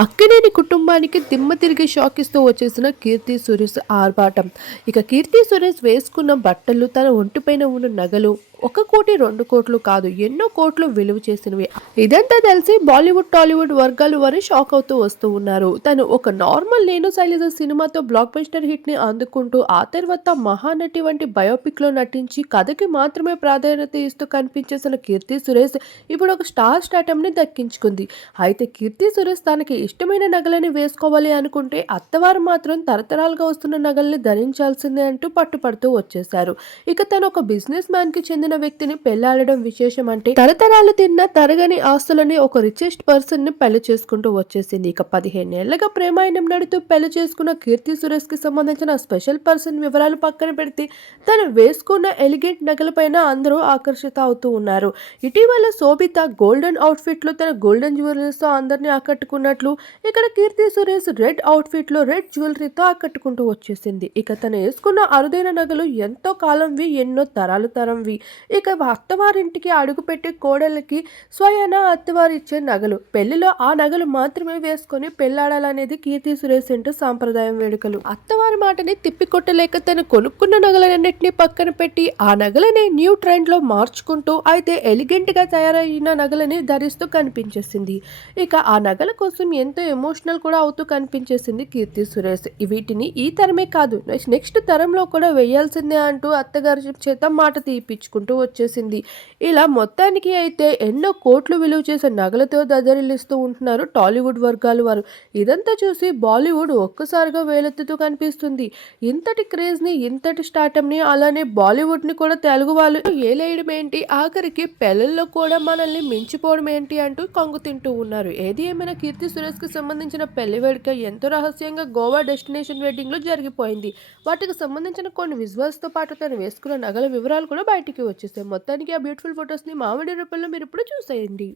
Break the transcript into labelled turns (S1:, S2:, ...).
S1: అక్కినేని కుటుంబానికి దిమ్మ తిరిగి షాక్ ఇస్తూ వచ్చేసిన కీర్తి సురేష్ ఆర్భాటం. ఇక కీర్తి సురేష్ వేసుకున్న బట్టలు తన ఒంటిపైన ఉన్న నగలు ఒక కోటి రెండు కోట్లు కాదు ఎన్నో కోట్లు విలువ చేసినవి. ఇదంతా తెలిసి బాలీవుడ్ టాలీవుడ్ వర్గాలు వారు షాక్ అవుతూ వస్తూ ఉన్నారు. తను ఒక నార్మల్ నేను శైలజ సినిమాతో బ్లాక్ బస్టర్ హిట్ని అందుకుంటూ ఆ తర్వాత మహానటి వంటి బయోపిక్లో నటించి కథకి మాత్రమే ప్రాధాన్యత ఇస్తూ కనిపించేసిన కీర్తి సురేష్ ఇప్పుడు ఒక స్టార్ స్టాటమ్ని దక్కించుకుంది. అయితే కీర్తి సురేష్ తనకి ఇష్టమైన నగలని వేసుకోవాలి అనుకుంటే అత్తవారు మాత్రం తరతరాలుగా వస్తున్న నగల్ని ధరించాల్సిందే అంటూ పట్టుపడుతూ వచ్చేశారు. ఇక తను ఒక బిజినెస్ మ్యాన్కి చెందిన వ్యక్తిని పెళ్ళాడడం విశేషం అంటే తరతరాలు తిన్న తరగని ఆస్తులని ఒక రిచెస్ట్ పర్సన్ని పెళ్ళి చేసుకుంటూ వచ్చేసింది. ఇక పదిహేనేళ్ళగా ప్రేమాయణం నడుతూ పెళ్ళి చేసుకున్న కీర్తి సురేష్కి సంబంధించిన స్పెషల్ పర్సన్ వివరాలు పక్కన పెడితే తను వేసుకున్న ఎలిగెంట్ నగలపైన అందరూ ఆకర్షిత అవుతూ ఉన్నారు. ఇటీవల శోభిత గోల్డెన్ అవుట్ఫిట్లో తన గోల్డెన్ జ్యువెలరీస్తో అందరినీ ఆకట్టుకున్నట్లు ఇక్కడ కీర్తి సురేష్ రెడ్ అవుట్ఫిట్లో రెడ్ జ్యువెలరీతో ఆకట్టుకుంటూ వచ్చేసింది. ఇక తను వేసుకున్న అరుదైన నగలు ఎంతో కాలంవి ఎన్నో తరాలు తరంవి ఇక అత్తవారింటికి అడుగుపెట్టే కోడలకి స్వయాన అత్తవారు ఇచ్చే నగలు. పెళ్ళిలో ఆ నగలు మాత్రమే వేసుకొని పెళ్ళాడాలనేది కీర్తి సురేష్ అంటూ సాంప్రదాయం వేడుకలు. అత్తవారి మాటని తిప్పికొట్టలేక తను కొనుక్కున్న నగలన్నింటినీ పక్కన పెట్టి ఆ నగలని న్యూ ట్రెండ్లో మార్చుకుంటూ అయితే ఎలిగెంట్గా తయారైన నగలని ధరిస్తూ కనిపించేసింది. ఇక ఆ నగల కోసం ఎంతో ఎమోషనల్ కూడా అవుతూ కనిపించేసింది కీర్తి సురేష్. వీటిని ఈ తరమే కాదు నెక్స్ట్ తరంలో కూడా వేయాల్సిందే అంటూ అత్తగారి చేత మాట తీయించుకుంటూ వచ్చేసింది. ఇలా మొత్తానికి అయితే ఎన్నో కోట్లు విలువ చేసే నగలతో దదరిల్లిస్తూ ఉంటున్నారు టాలీవుడ్ వర్గాలు వారు. ఇదంతా చూసి బాలీవుడ్ ఒక్కసారిగా వేలెత్తుతూ కనిపిస్తుంది. ఇంతటి క్రేజ్ని ఇంతటి స్టార్టమ్ని అలానే బాలీవుడ్ని కూడా తెలుగు వాళ్ళు ఏలేయడం ఏంటి? ఆఖరికి పెళ్ళల్లో కూడా మనల్ని మించిపోవడం ఏంటి? అంటూ కంగు తింటూ ఉన్నారు. ఏది ఏమైనా కీర్తి సురేష్ కి సంబంధించిన పెళ్ళి వేడుక ఎంతో రహస్యంగా గోవా డెస్టినేషన్ వెడ్డింగ్లో జరిగిపోయింది. వాటికి సంబంధించిన కొన్ని విజువల్స్తో పాటు తను వేసుకున్న నగల వివరాలు కూడా బయటికి వచ్చేసాయి. మొత్తానికి ఆ బ్యూటిఫుల్ ఫొటోస్ని మామిడి రూపంలో మీరు ఇప్పుడు చూసేయండి.